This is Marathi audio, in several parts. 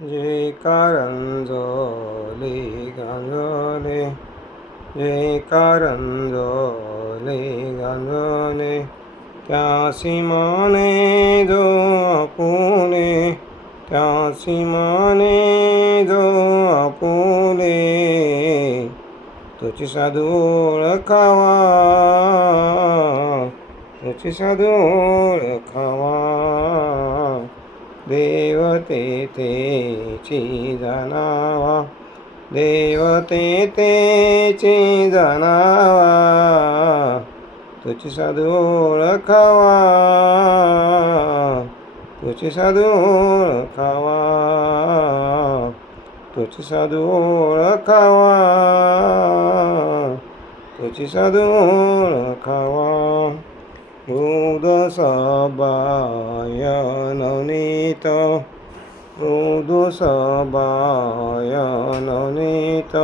जे कारंजले गांजले, जे कारंजले गांजले, त्यासी माने जो आपुले, त्यासी माने जो आपुले, तुझी साधू ओळखावा, तुझी साधू ओळखावा. देव तेथेची जाणावा, देव तेथेची जाणावा, तुझी साधू ओळखावा, तुझी साधू ओळखावा, तुझी साधू ओळखावा, तुझी साधू ओळखावा. दूध सबाय नवनीत, दूध सबाय नवनीत,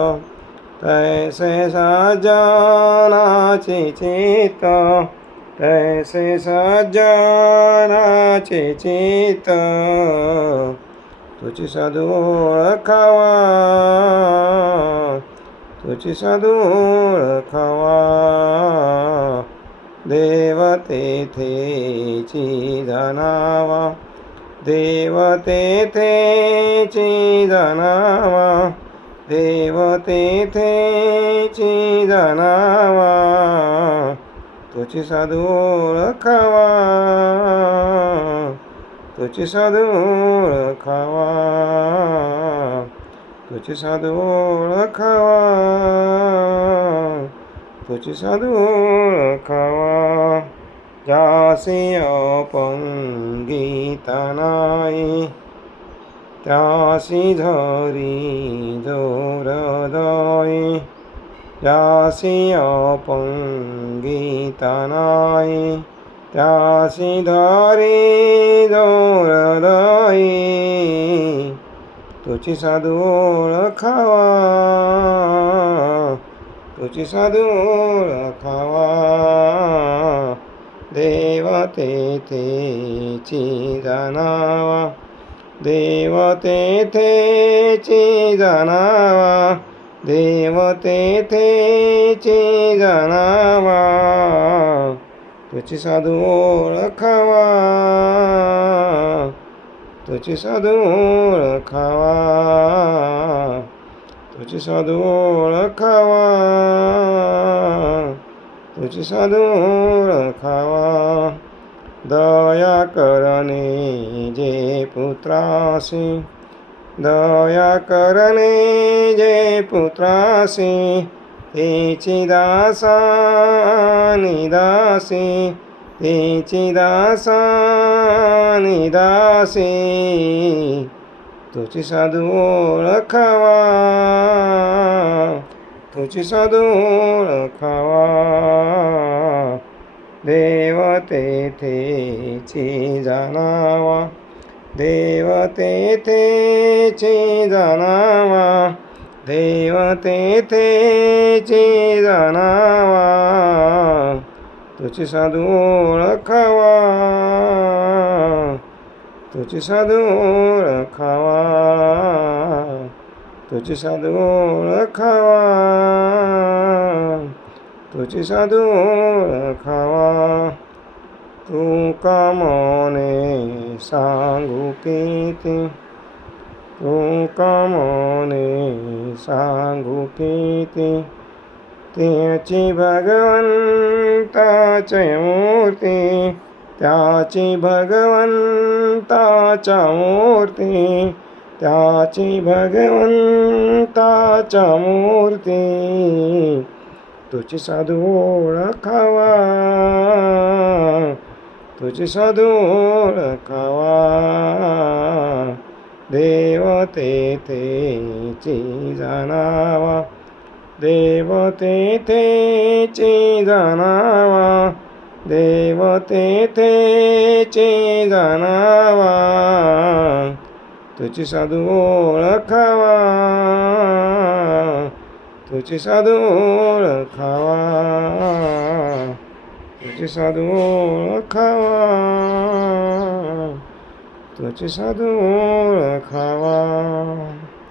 तैसे सज्जनाचे चित्त, तैसे सज्जनाचे चित्त, तुझी साधू ओळखावा, तुझी साधू ओळखावा. देव तेथेची जाणावा, देव तेथेची जाणावा, देव तेथेची जाणावा, तुझी साधू ओळखावा, तुझी साधू ओळखावा, तुझी साधू ओळखावा, तुझी साधू ओळखावा. ज्यासी अपंगिता नाही, त्यासी धरी जोर हृदय, ज्यासी अपंगिता नाही, त्यासी धरी जोर हृदय, तुझी साधू ओळखावा, तुझी साधू ओळखावा. देव तेथेची जाणावा, देव तेथेची जाणावा, देव तेथेची जाणावा, तुझी साधू ओळखावा, तुझी साधू ओळखावा, तुझी साधू ओळखावा, तुझी साधू ओळखावा. दया करणे जे पुत्रासी, दया करणे जे पुत्रासी, तेची दासानी दासी, तेची दासानी दासी, तुझी साधू ओळखावा, तुझी साधू ओळखावा. देव तेथेची जाणावा, देव तेथेची जाणावा, देव तेथेची जाणावा, तुझी साधू ओळखावा, तुझी साधू ओळखावा, तुझी साधू ओळखावा, तुझी साधू ओळखावा. तू कामने सांगू किती, तू कामने सांगू किती, त्याची भगवंताची मूर्ती, त्याची भगवंताच्या मूर्ती, त्याची भगवंताच्या मूर्ती, तुझी साधू ओळखावा, तुझी साधू ओळखावा. देव तेथेची जाणावा, देव तेथेची जाणावा, देव तेथेची जाणावा, तुझी साधू ओळखावा, तुझी साधू ओळखावा, तुझी साधू ओळखावा, तुझी साधू ओळखावा. ઓળખાવા